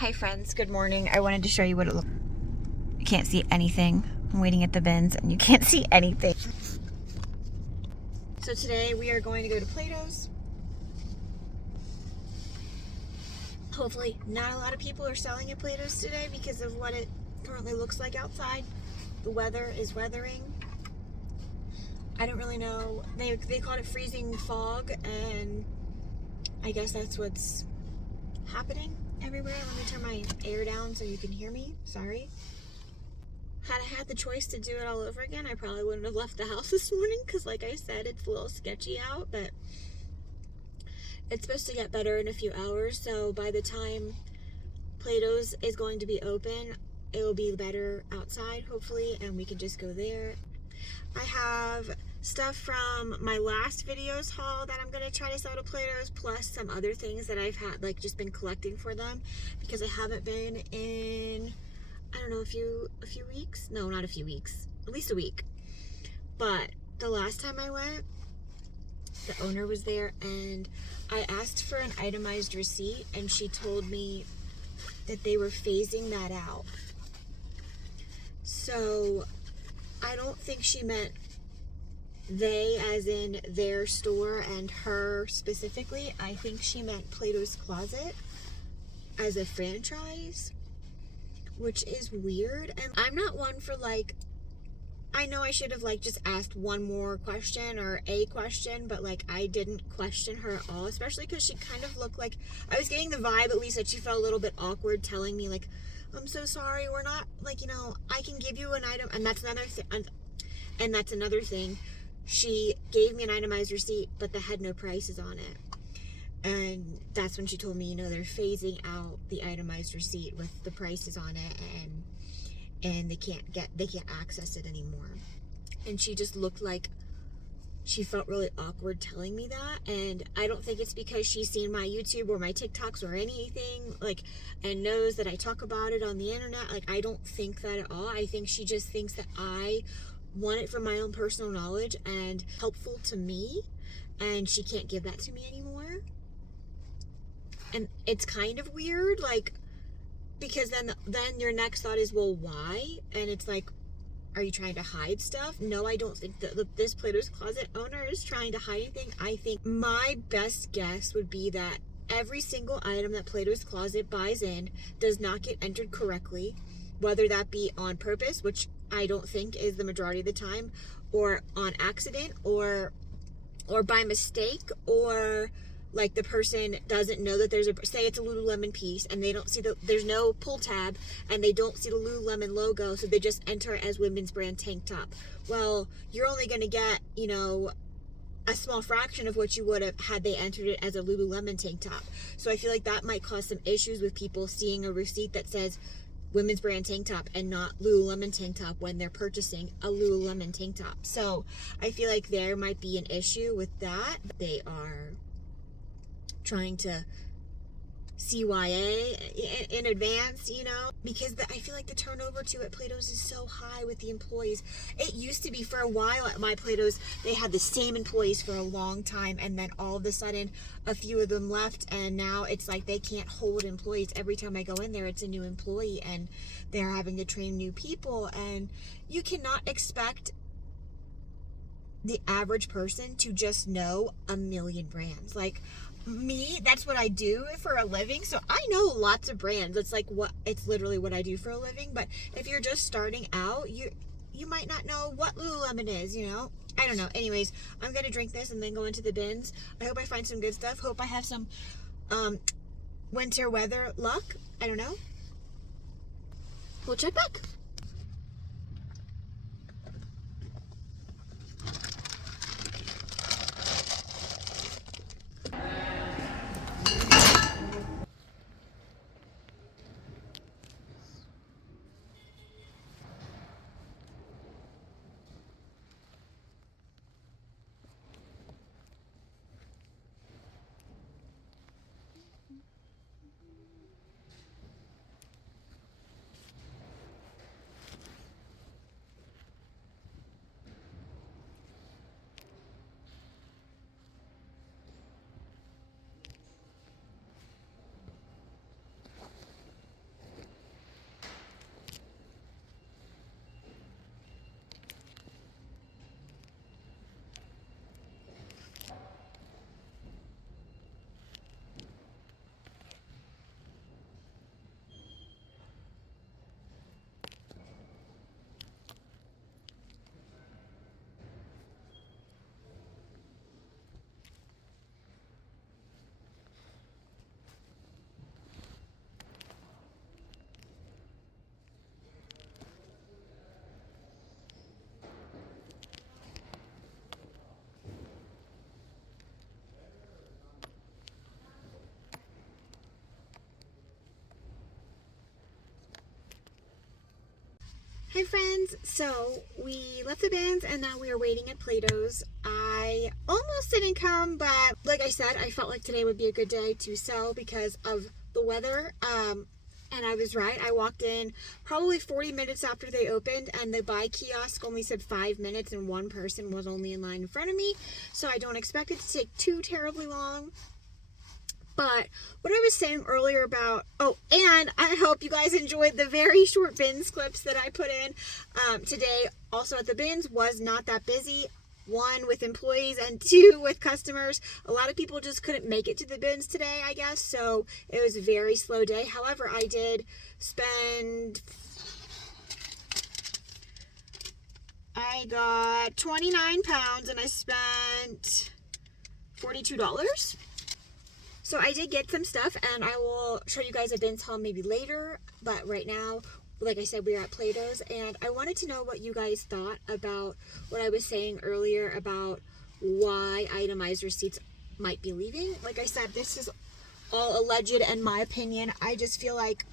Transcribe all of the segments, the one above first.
Hi friends, good morning. I wanted to show you what it looks like. You can't see anything. I'm waiting at the bins and you can't see anything. So today we are going to go to Plato's. Hopefully not a lot of people are selling at Plato's today because of what it currently looks like outside. The weather is weathering. I don't really know. They called it freezing fog, and I guess that's what's happening everywhere. Let me turn my air down so you can hear me. Sorry. Had I had the choice to do it all over again, I probably wouldn't have left the house this morning because, like I said, it's a little sketchy out, but it's supposed to get better in a few hours, so by the time Plato's is going to be open, it will be better outside, hopefully, and we can just go there. I have stuff from my last video's haul that I'm going to try to sell to Plato's, plus some other things that I've had, like, just been collecting for them, because I haven't been in, I don't know, a few weeks? No, not a few weeks. At least a week. But the last time I went, the owner was there, and I asked for an itemized receipt, and she told me that they were phasing that out. So I don't think she meant they as in their store and her specifically. I think she meant Platos Closet as a franchise, which is weird. And I'm not one for, like, I know I should have, like, just asked one more question or a question, but, like, I didn't question her at all, especially because she kind of looked like, I was getting the vibe at least that she felt a little bit awkward telling me, like, I'm so sorry, we're not, like, you know, I can give you an item, and that's another thing, she gave me an itemized receipt, but that had no prices on it. And that's when she told me, you know, they're phasing out the itemized receipt with the prices on it, and they can't access it anymore. And she just looked like she felt really awkward telling me that, and I don't think it's because she's seen my YouTube or my TikToks or anything, like, and knows that I talk about it on the internet. Like, I don't think that at all. I think she just thinks that I want it from my own personal knowledge and helpful to me, and she can't give that to me anymore. And it's kind of weird, like, because then your next thought is, well, why? And it's like, are you trying to hide stuff? No, I don't think that this Plato's Closet owner is trying to hide anything. I think my best guess would be that every single item that Plato's Closet buys in does not get entered correctly, whether that be on purpose, which I don't think is the majority of the time, or on accident, or by mistake, or like the person doesn't know that there's say it's a Lululemon piece and they don't see there's no pull tab and they don't see the Lululemon logo, so they just enter it as women's brand tank top. Well, you're only going to get, you know, a small fraction of what you would have had they entered it as a Lululemon tank top. So I feel like that might cause some issues with people seeing a receipt that says women's brand tank top and not Lululemon tank top when they're purchasing a Lululemon tank top. So I feel like there might be an issue with that. They are trying to CYA in advance, you know, because I feel like the turnover too at Plato's is so high with the employees. It used to be, for a while at my Plato's, they had the same employees for a long time, and then all of a sudden a few of them left, and now it's like they can't hold employees. Every time I go in there, it's a new employee, and they're having to train new people, and you cannot expect the average person to just know a million brands. Like me, that's what I do for a living, so I know lots of brands. It's literally what I do for a living. But if you're just starting out, you might not know what Lululemon is, you know. I don't know. Anyways, I'm gonna drink this and then go into the bins. I hope I find some good stuff. Hope I have some winter weather luck. I don't know. We'll check back. Hi friends, so we left the bins and now we are waiting at Plato's. I almost didn't come, but like I said, I felt like today would be a good day to sell because of the weather. And I was right. I walked in probably 40 minutes after they opened, and the buy kiosk only said 5 minutes, and one person was only in line in front of me. So I don't expect it to take too terribly long. But what I was saying earlier about, oh, and I hope you guys enjoyed the very short bins clips that I put in today. Also at the bins was not that busy. 1 with employees and 2 with customers. A lot of people just couldn't make it to the bins today, I guess. So it was a very slow day. However, I did spend, I got 29 pounds and I spent $42. So I did get some stuff, and I will show you guys a bins haul maybe later. But right now, like I said, we are at Plato's, and I wanted to know what you guys thought about what I was saying earlier about why itemized receipts might be leaving. Like I said, this is all alleged and my opinion. I just feel like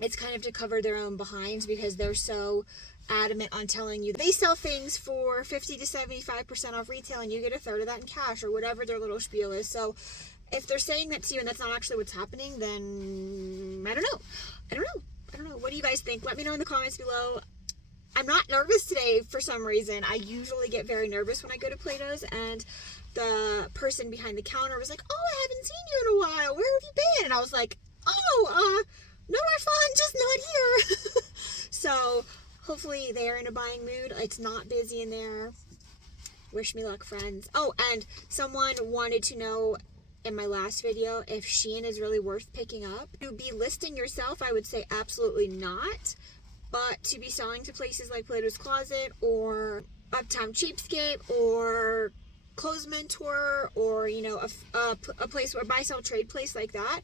it's kind of to cover their own behinds because they're so adamant on telling you they sell things for 50 to 75% off retail and you get a third of that in cash or whatever their little spiel is. So if they're saying that to you and that's not actually what's happening, then I don't know. What do you guys think? Let me know in the comments below. I'm not nervous today for some reason. I usually get very nervous when I go to Plato's, and the person behind the counter was like, "Oh, I haven't seen you in a while. Where have you been?" And I was like, "Oh, nowhere fun, just not here." So hopefully they're in a buying mood. It's not busy in there. Wish me luck, friends. Oh, and someone wanted to know in my last video if Shein is really worth picking up. To be listing yourself, I would say absolutely not. But to be selling to places like Platos Closet or Uptown Cheapskate or Clothes Mentor or, you know, a place where buy, sell, trade place like that,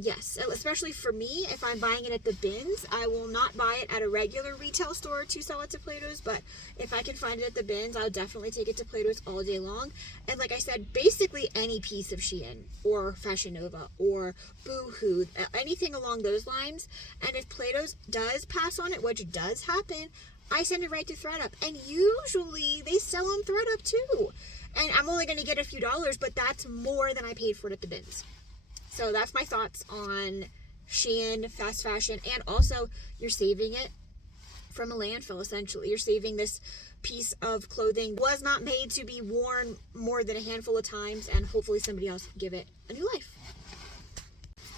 yes, especially for me, if I'm buying it at the bins, I will not buy it at a regular retail store to sell it to Plato's, but if I can find it at the bins, I'll definitely take it to Plato's all day long. And like I said, basically any piece of Shein or Fashion Nova or Boohoo, anything along those lines. And if Plato's does pass on it, which does happen, I send it right to ThredUp, and usually they sell on ThredUp too. And I'm only going to get a few dollars, but that's more than I paid for it at the bins. So that's my thoughts on Shein, fast fashion, and also you're saving it from a landfill, essentially. You're saving this piece of clothing. Was not made to be worn more than a handful of times, and hopefully somebody else can give it a new life.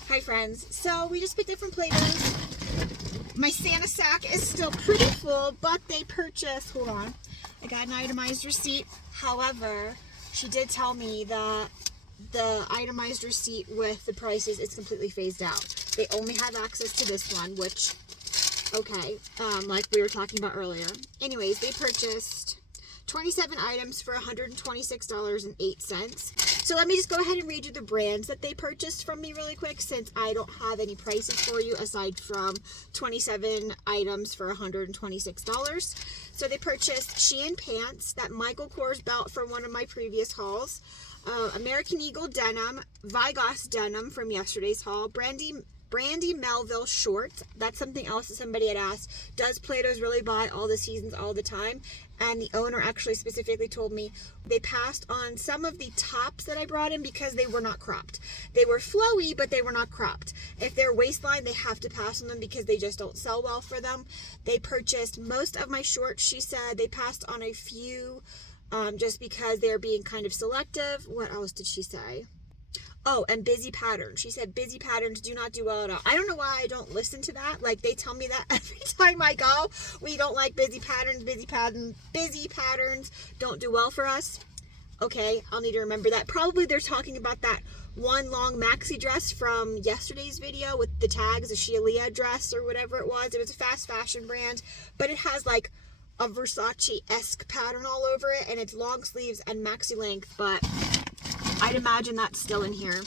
Hi friends, so we just picked it from Plato's. My Santa sack is still pretty full, but they purchased, hold on, I got an itemized receipt. However, she did tell me that the itemized receipt with the prices is completely phased out. They only have access to this one, which, okay, like we were talking about earlier. Anyways, they purchased 27 items for $126.08. So let me just go ahead and read you the brands that they purchased from me really quick, since I don't have any prices for you aside from 27 items for $126. So they purchased Shein pants, that Michael Kors belt from one of my previous hauls, American Eagle denim, Vigos denim from yesterday's haul, Brandy Melville shorts. That's something else that somebody had asked. Does Plato's really buy all the seasons all the time? And the owner actually specifically told me they passed on some of the tops that I brought in because they were not cropped. They were flowy, but they were not cropped. If they're waistline, they have to pass on them because they just don't sell well for them. They purchased most of my shorts, she said. They passed on a few just because they're being kind of selective. What else did she say? Oh, and busy patterns. She said busy patterns do not do well at all. I don't know why I don't listen to that. Like, they tell me that every time I go. We don't like busy patterns. Busy patterns don't do well for us. Okay, I'll need to remember that. Probably they're talking about that one long maxi dress from yesterday's video with the tags, a Shealia dress or whatever it was. It was a fast fashion brand, but it has like a Versace-esque pattern all over it, and it's long sleeves and maxi length, but I'd imagine that's still in here.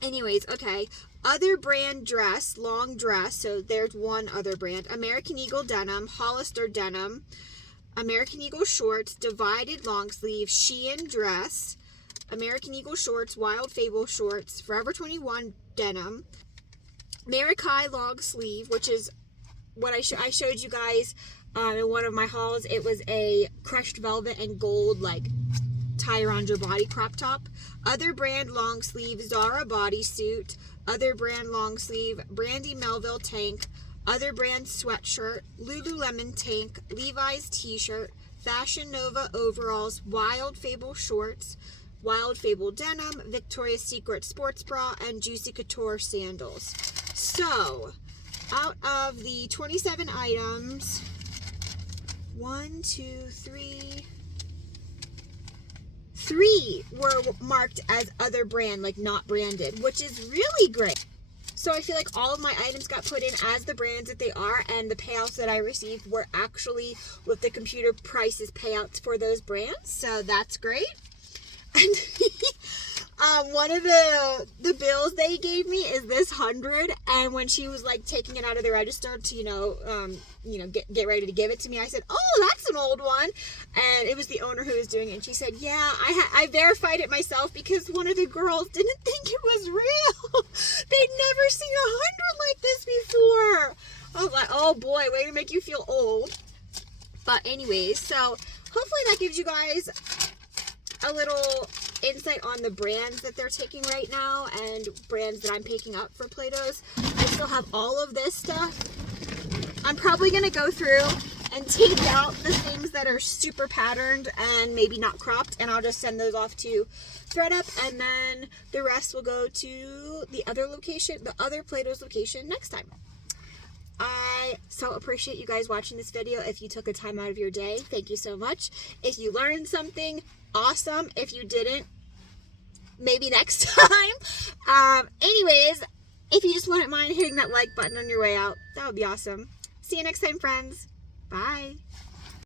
Anyways, okay. Other brand dress, long dress. So there's one other brand. American Eagle denim, Hollister denim, American Eagle shorts, divided long sleeve, Shein dress, American Eagle shorts, Wild Fable shorts, Forever 21 denim, Marikai long sleeve, which is what I showed you guys in one of my hauls. It was a crushed velvet and gold, like, tie around your body crop top. Other brand long sleeve Zara bodysuit. Other brand long sleeve Brandy Melville tank. Other brand sweatshirt. Lululemon tank. Levi's t-shirt. Fashion Nova overalls. Wild Fable shorts. Wild Fable denim. Victoria's Secret sports bra. And Juicy Couture sandals. So, out of the 27 items, 1, 2, 3... 3 were marked as other brand, like not branded, which is really great. So I feel like all of my items got put in as the brands that they are, and the payouts that I received were actually with the computer prices payouts for those brands. So that's great. And one of the bills they gave me is this 100, and when she was like taking it out of the register to get ready to give it to me, I said, "Oh, that's an old one," and it was the owner who was doing it. And she said, "Yeah, I verified it myself because one of the girls didn't think it was real. They'd never seen 100 like this before." I was like, "Oh boy, way to make you feel old." But anyways, so hopefully that gives you guys a little insight on the brands that they're taking right now and brands that I'm picking up for Plato's. I still have all of this stuff. I'm probably going to go through and take out the things that are super patterned and maybe not cropped, and I'll just send those off to ThreadUp, and then the rest will go to the other location, the other Plato's location next time. I so appreciate you guys watching this video. If you took a time out of your day, thank you so much. If you learned something, awesome. If you didn't, maybe next time. Anyways, if you just wouldn't mind hitting that like button on your way out, that would be awesome. See you next time, friends. Bye.